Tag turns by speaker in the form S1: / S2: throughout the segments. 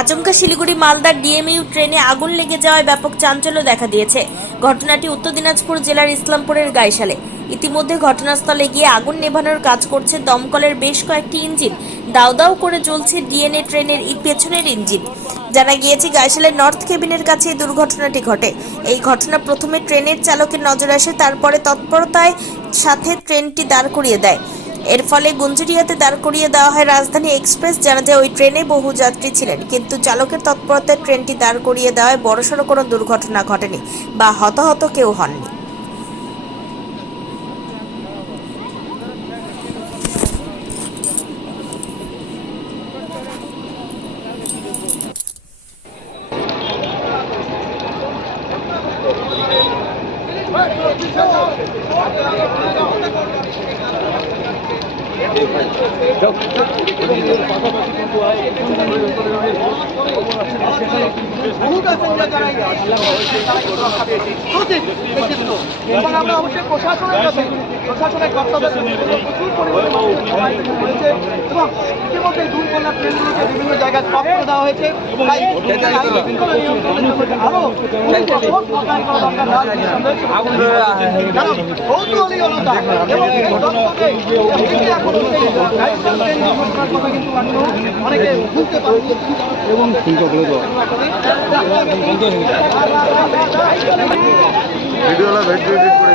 S1: আচমকা শিলিগুড়ি মালদার ডিএমইউ ট্রেনে আগুন লেগে যাওয়ায় ব্যাপক চাঞ্চল্য দেখা দিয়েছে। ঘটনাটি উত্তর দিনাজপুর জেলার ইসলামপুরের গাইশালে। ইতিমধ্যে ঘটনাস্থলে গিয়ে আগুন নেভানোর কাজ করছে দমকলের বেশ কয়েকটি ইঞ্জিন। দাউ দাউ করে জ্বলছে ডিএনএ ট্রেনের পেছনের ইঞ্জিন। জানা গিয়েছে গাইশালের নর্থ কেবিনের কাছে এই দুর্ঘটনাটি ঘটে। এই ঘটনা প্রথমে ট্রেনের চালকের নজর আসে, তারপরে তৎপরতায় সাথে ট্রেনটি দাঁড় করিয়ে দেয়। এর ফলে গুঞ্জুরিয়াতে দাঁড় করিয়ে দেওয়া হয় রাজধানী এক্সপ্রেস জানা যায় ওই ট্রেনে বহু যাত্রী ছিলেন। কিন্তু চালকের তৎপরতায় ট্রেনটি দাঁড় করিয়ে দেওয়ায় বড়সড় কোনো দুর্ঘটনা ঘটেনি বা হতাহত কেউ হননি
S2: বহু প্যাসেঞ্জার যারা এই রাস্তায় রয়েছে তারা কিন্তু রক্ষা পেয়েছে। সত্যি, নিশ্চিত। এবং আমরা অবশ্যই প্রশাসনের কাছে প্রশাসনের কর্তব্যের প্রচুর পরিমাণে করেছে এবং ইতিমধ্যে দুর্ঘটনা ট্রেনগুলোকে বিভিন্ন জায়গায় স্টপ দেওয়া হয়েছে। তাই কঠোর করা দরকার এবং অনেকে বুঝতে
S3: ভিডিওলা এডিট করে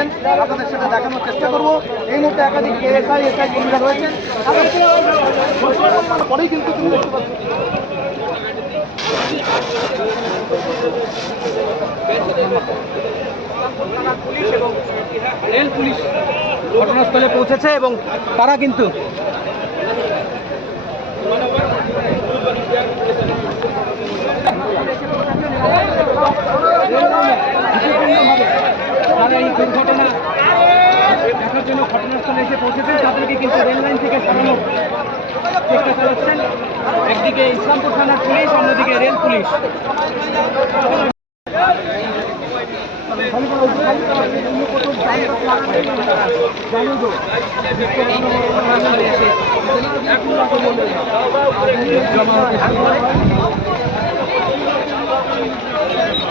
S2: হয়েছেন আপনাদের সাথে দেখানোর চেষ্টা করব। এই মুহূর্তে একাধিক এসআই এসআই কর্মীরা রয়েছেন। পরেই কিন্তু রেল পুলিশ ঘটনাস্থলে পৌঁছেছে এবং তারা কিন্তু তারা এই দুর্ঘটনা দেখার জন্য ঘটনাস্থলে এসে পৌঁছেছেন। তাদেরকে কিন্তু রেল লাইন থেকে সরানোর চেষ্টা চালাচ্ছেন। একদিকে ইসলামপুর থানার পুলিশ, অন্যদিকে রেল পুলিশ।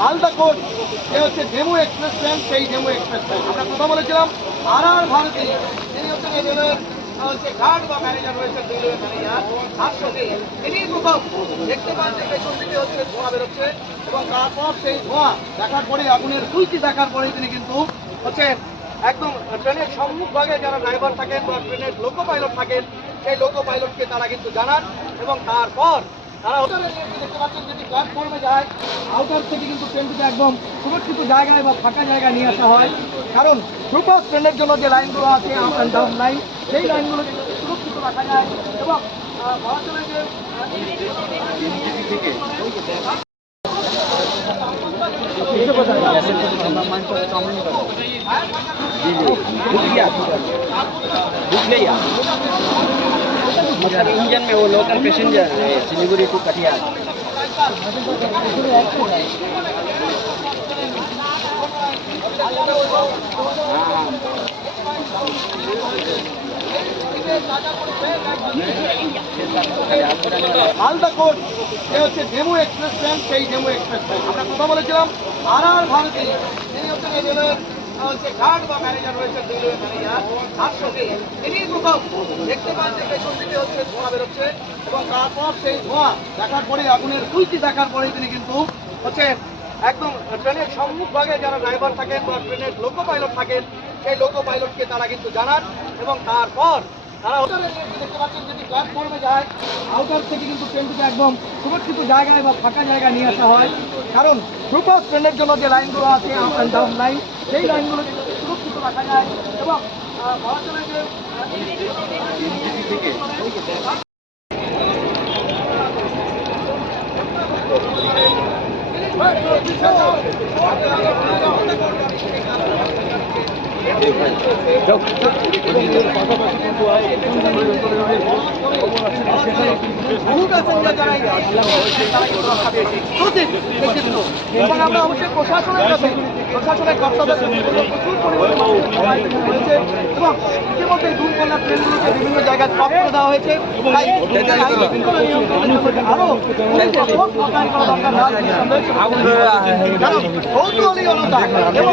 S2: মালদা কোচ সে হচ্ছে ডেমো এক্সপ্রেস ট্রেন, সেই ডেমো এক্সপ্রেস ট্রেন। আমরা কথা বলেছিলাম আর আর ভারতী, তিনি হচ্ছেন এই রেলের হচ্ছে গার্ড বা ম্যানেজার রয়েছে রেলওয়ে ম্যানেজার তার সঙ্গে তিনি প্রথম। দেখতে পান যে পেছন দিকে হচ্ছে ধোঁয়া বেরোচ্ছে এবং তারপর সেই ধোঁয়া দেখার পরে, আগুনের সুইচ দেখার পরেই তিনি কিন্তু হচ্ছে একদম ট্রেনের সম্মুখ ভাগে যারা ড্রাইভার থাকেন বা ট্রেনের লোকো পাইলট থাকেন, সেই লোকো পাইলটকে তারা কিন্তু জানান এবং তারপর একদম সুরক্ষিত জায়গায় বা ফাঁকা জায়গায় নিয়ে আসা হয়। কারণ সুপার ট্রেনের জন্য যে লাইনগুলো আছে আপ অ্যান্ড ডাউন লাইন সেই লাইনগুলো সুরক্ষিত রাখা যায় এবং
S4: मतलब इंजन में वो लोकल पैसेंजर है सिलीगुड़ी टू कटिहार
S2: মালদা কোচ সে হচ্ছে ডেমো এক্সপ্রেস ট্রেন সেই ডেমো এক্সপ্রেস ট্রেন আমরা কথা বলেছিলাম আর আর ভারতী তিনি হচ্ছেন এই রেলের আহ, হচ্ছে গার্ড বা রয়েছে তার সঙ্গে তিনি দেখতে হচ্ছে ধোঁয়া বেরোচ্ছে এবং তারপর সেই ধোঁয়া দেখার পরে, আগুনের দেখার পরে তিনি কিন্তু হচ্ছে একদম ট্রেনের যারা ড্রাইভার বা ট্রেনের লোকো পাইলট থাকেন, সেই পাইলটকে তারা কিন্তু জানান এবং তারপর তারা দেখতে পাচ্ছেন যদি যায় থেকে কিন্তু একদম সুরক্ষিত জায়গায় বা ফাঁকা জায়গায় নিয়ে আসা হয়। কারণ সুপার ট্রেনের জন্য যে লাইনগুলো আছে আপ অ্যান্ড ডাউন লাইন সেই লাইনগুলো সুরক্ষিত রাখা যায় এবং আহ, বলা চলে আমরা বিভিন্ন জায়গায় দেওয়া হয়েছে কৌতূহলী জনতা এবং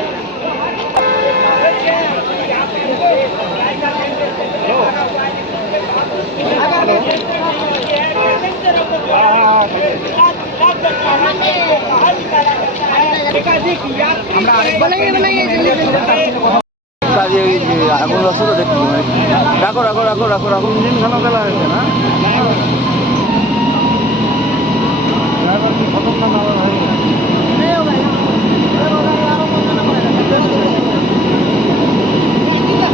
S4: কাজে আগুন লাগছে তো দেখি রাখো রাখো রাখো রাখো রাখো ইঞ্জিন খানো ফেলা হয়েছে না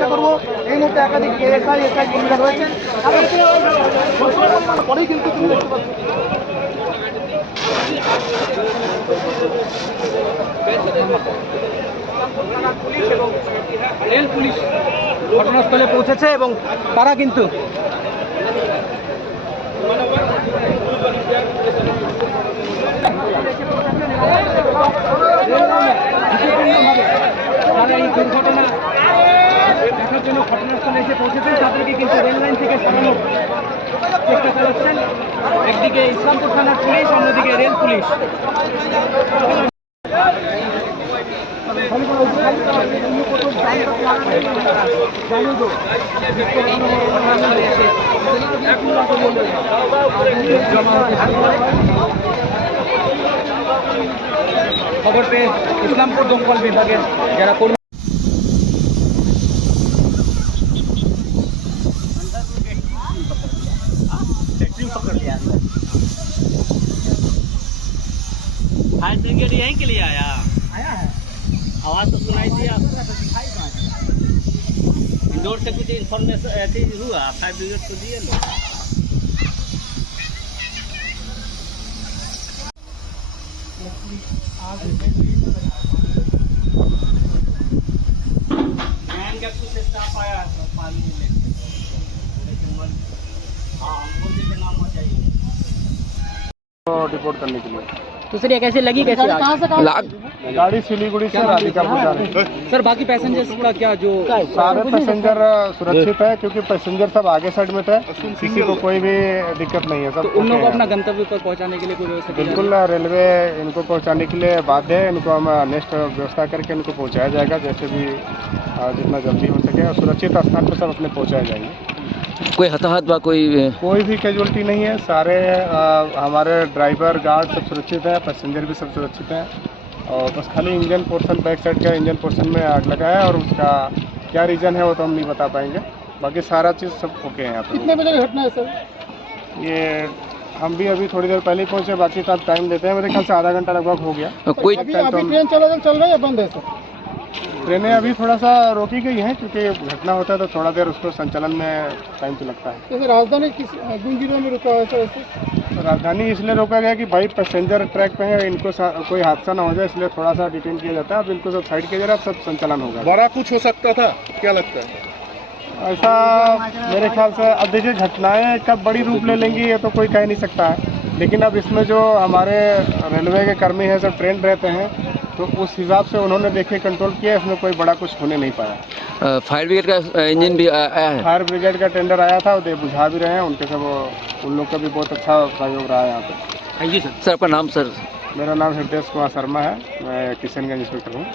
S2: চেষ্টা করব। এই মুহূর্তে একাধিক এসআই এসআই কর্মীরা রয়েছেন। পরেই কিন্তু রেল পুলিশ ঘটনাস্থলে পৌঁছেছে এবং তারা কিন্তু তারা এই দুর্ঘটনা দেখার জন্য ঘটনাস্থলে এসে পৌঁছেছেন তাদেরকে কিন্তু রেল লাইন থেকে সরানোর চেষ্টা চালাচ্ছেন। একদিকে ইসলামপুর থানার পুলিশ, অন্যদিকে রেল পুলিশ। খবর পেয়ে ইসলামপুর দমকল বিভাগের যারা
S4: यहीं के लिए आया।
S2: आया है।
S4: आवाज़ तो सुनाई दिया इंडोर से कुछ इन्फॉर्मेशन ऐसी हुआ। फायर ब्रिगेड को दिए लोग। कुछ स्टाफ आया तो पानी लेके लेकिन मन हाँ नाम
S3: रिपोर्ट करने के लिए।
S4: तो सर ये कैसे लगी कैसे
S3: गाड़ी सिलीगुड़ी से राधिकापुर जा रही
S4: सर बाकी पैसेंजर्स का क्या जो
S3: सारे पैसेंजर सुरक्षित है क्योंकि पैसेंजर सब आगे साइड में थे। किसी को कोई भी दिक्कत नहीं है
S4: तो
S3: सब
S4: उन लोगों को अपना गंतव्य पर पहुँचाने के लिए कोई व्यवस्था
S3: बिल्कुल रेलवे इनको पहुँचाने के लिए बाध्य है। इनको हम नेक्स्ट व्यवस्था करके इनको पहुँचाया जाएगा जैसे भी जितना जल्दी हो सके। और सुरक्षित स्थान पर सब अपने पहुँचाए जाएँगे।
S4: कोई हताहत बा कोई
S3: कोई भी कैजुअलिटी नहीं है। सारे अ, हमारे ड्राइवर गार्ड सब सुरक्षित हैं पैसेंजर भी सब सुरक्षित हैं। और बस खाली इंजन पोर्शन बैक साइड का इंजन पोर्शन में आग लगा है और उसका क्या रीज़न है वो तो हम नहीं बता पाएँगे। बाकी सारा चीज़ सब ओके है यहाँ पर
S2: कितने बजे घटना है सर
S3: ये हम भी अभी थोड़ी देर पहले ही पहुँचे बाकी तो आप टाइम देते हैं। मेरे ख्याल से आधा घंटा लगभग हो गया।
S5: कोई
S2: अभी अभी ट्रेन चल रहा है बंद है सर
S3: ट्रेनें अभी थोड़ा सा रोकी गई हैं क्योंकि घटना होता है तो थोड़ा देर उसको संचालन में टाइम तो लगता है।
S2: जैसे राजधानी किस गुन ज़िले में रुका है सर ऐसे?
S3: तो राजधानी इसलिए रोका गया कि भाई पैसेंजर ट्रैक पे है इनको कोई हादसा ना हो जाए इसलिए थोड़ा सा डिटेन किया जाता है। अब इनको सब साइड किया जा रहा है अब सब संचालन होगा।
S2: बड़ा कुछ हो सकता था? क्या लगता है?
S3: ऐसा मेरे ख्याल से अब देखिए घटनाएँ कब बड़ी रूप ले लेंगी ये तो कोई कह नहीं सकता। है लेकिन अब इसमें जो हमारे रेलवे के कर्मी हैं सब ट्रेन रहते हैं तो उस हिसाब से उन्होंने देखे कंट्रोल किया इसमें कोई बड़ा कुछ होने नहीं पाया।
S5: फायर ब्रिगेड का इंजन भी आया है?
S3: फायर ब्रिगेड का टेंडर आया था वो बुझा भी रहे हैं उनके सब उन लोग का भी बहुत अच्छा सहयोग रहा है यहाँ पे।
S5: सर आपका नाम सर
S3: मेरा नाम हृदय कुमार शर्मा है मैं किशनगंज इंस्पेक्टर हूँ।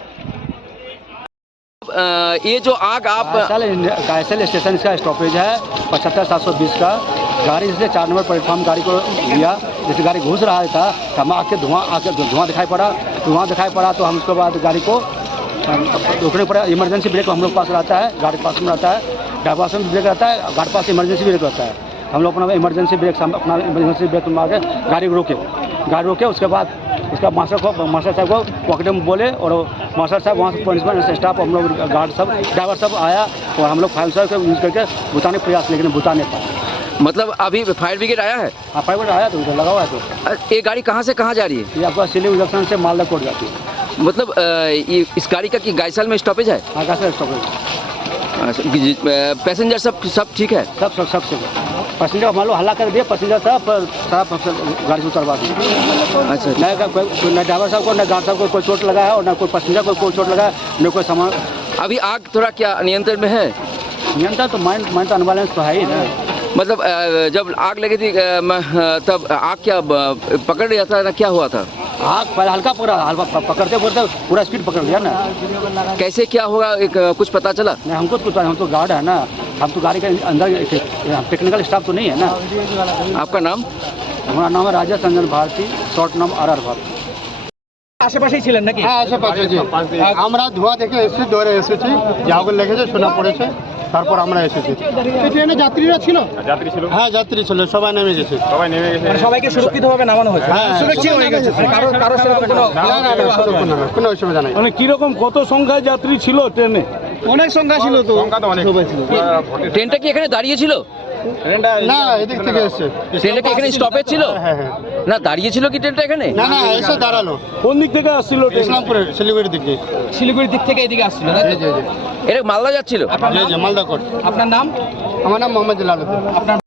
S5: ये जो आग आप
S6: गायसल स्टेशन का स्टॉपेज है पचहत्तर सात सौ बीस का। गाड़ी जैसे चार नंबर प्लेटफॉर्म गाड़ी को लिया जैसे गाड़ी घुस रहा था तो हम आके धुआँ आके धुआँ दिखाई पड़ा। धुआँ दिखाई पड़ा तो हम उसके बाद गाड़ी को रोकने पड़ा। इमरजेंसी ब्रेक हम लोग पास रहता है, गाड़ी पास में रहता है। ड्राइवर पास में ब्रेक रहता है, गाड़ी पास इमरजेंसी ब्रेक रहता है। हम लोग अपना इमरजेंसी ब्रेक अपना इमरजेंसी ब्रेक मार के गाड़ी को रोके। गाड़ी रोके, उसके बाद उसका मास्टर को, मास्टर साहब को पॉकेट में बोले और मास्टर साहब, वहाँ से पनिशमेंट स्टाफ हम लोग गार्ड सब, ड्राइवर सब आया और हम लोग फाइव सौ का यूज़ करके बुताने प्रयास लेकिन बुता नहीं पाए।
S5: मतलब अभी फायर ब्रिगेड आया है?
S6: हाँ ब्रिगेड आया तो उधर लगा हुआ है तो।
S5: ये गाड़ी कहाँ से कहाँ जा रही है?
S6: ये आपका सिली जंक्शन से मालदा कोट जाती है।
S5: मतलब ये इस गाड़ी का कि गायसल में स्टॉपेज है?
S6: हाँ कैसे स्टॉप
S5: अच्छा, कि- अ, पैसेंजर सब सब ठीक है?
S6: सब सब सबसे पैसेंजर मान लो हल्ला कर दिया पैसेंजर सब सारा गाड़ी से उतरवा दिया।
S5: अच्छा
S6: न कोई- न ड्राइवर साहब को न गार्ड साहब को कोई चोट लगा है और न कोई पैसेंजर को कोई चोट लगा है न कोई सामान।
S5: अभी आग थोड़ा क्या नियंत्रण में है?
S6: नियंत्रण तो माइंड माइंड तो अनबैलेंस तो है ही ना।
S5: मतलब अ, जब आग लगी थी अ, म- अ, तब आग क्या ब- पकड़ लिया था ना क्या हुआ था
S6: आग पहले हल्का पूरा हल्का प- पकड़ते पकड़ते पूरा स्पीड पकड़ लिया ना
S5: कैसे क्या होगा एक अ, कुछ पता चला
S6: नहीं हमको तो कुछ हम तो गार्ड है ना हम तो गाड़ी के अंदर टेक्निकल स्टाफ तो नहीं है ना
S5: आपका नाम
S6: हमारा नाम है राजेश रंजन भारती शॉर्ट नाम आर आर भारती
S7: হ্যাঁ আশেপাশে জি আমরা ধোঁয়া দেখে এসেছি দৌড়ে এসেছি যে আগুন লেগেছে শোনা পড়েছে তারপর আমরা এসেছি।
S2: ট্রেনে যাত্রীরা ছিল?
S3: যাত্রী ছিল।
S7: হ্যাঁ যাত্রী ছিল সবাই নেমে গেছে।
S3: সবাই নেমে গেছে।
S6: সবাইকে সুরক্ষিতভাবে নামানো হয়েছে?
S7: হ্যাঁ সুরক্ষিত হয়ে গেছে।
S6: কারও কারও কোনো
S7: অসুবিধা নাই।
S8: মানে কীরকম কত সংখ্যায় যাত্রী ছিল ট্রেনে?
S2: অনেক সংখ্যা ছিল তো।
S3: সংখ্যা তো অনেক।
S5: ট্রেনটা কি এখানে দাঁড়িয়ে ছিল?
S7: না এদিক থেকে এসছে।
S5: ট্রেনটা কি এখানে স্টপেজ ছিল?
S7: হ্যাঁ হ্যাঁ
S5: না দাঁড়িয়ে ছিল কি ট্রেনটা এখানে?
S7: না না এসে দাঁড়াল।
S8: কোন দিক থেকে আসছিল
S7: ইসলামপুরের শিলিগুড়ির দিকে।
S6: শিলিগুড়ির দিক থেকে এদিকে আসছিল
S5: এটা মালদা যাচ্ছিল?
S7: মালদা কোট
S6: আপনার নাম?
S7: আমার নাম মোহাম্মদ লালুদ্দিন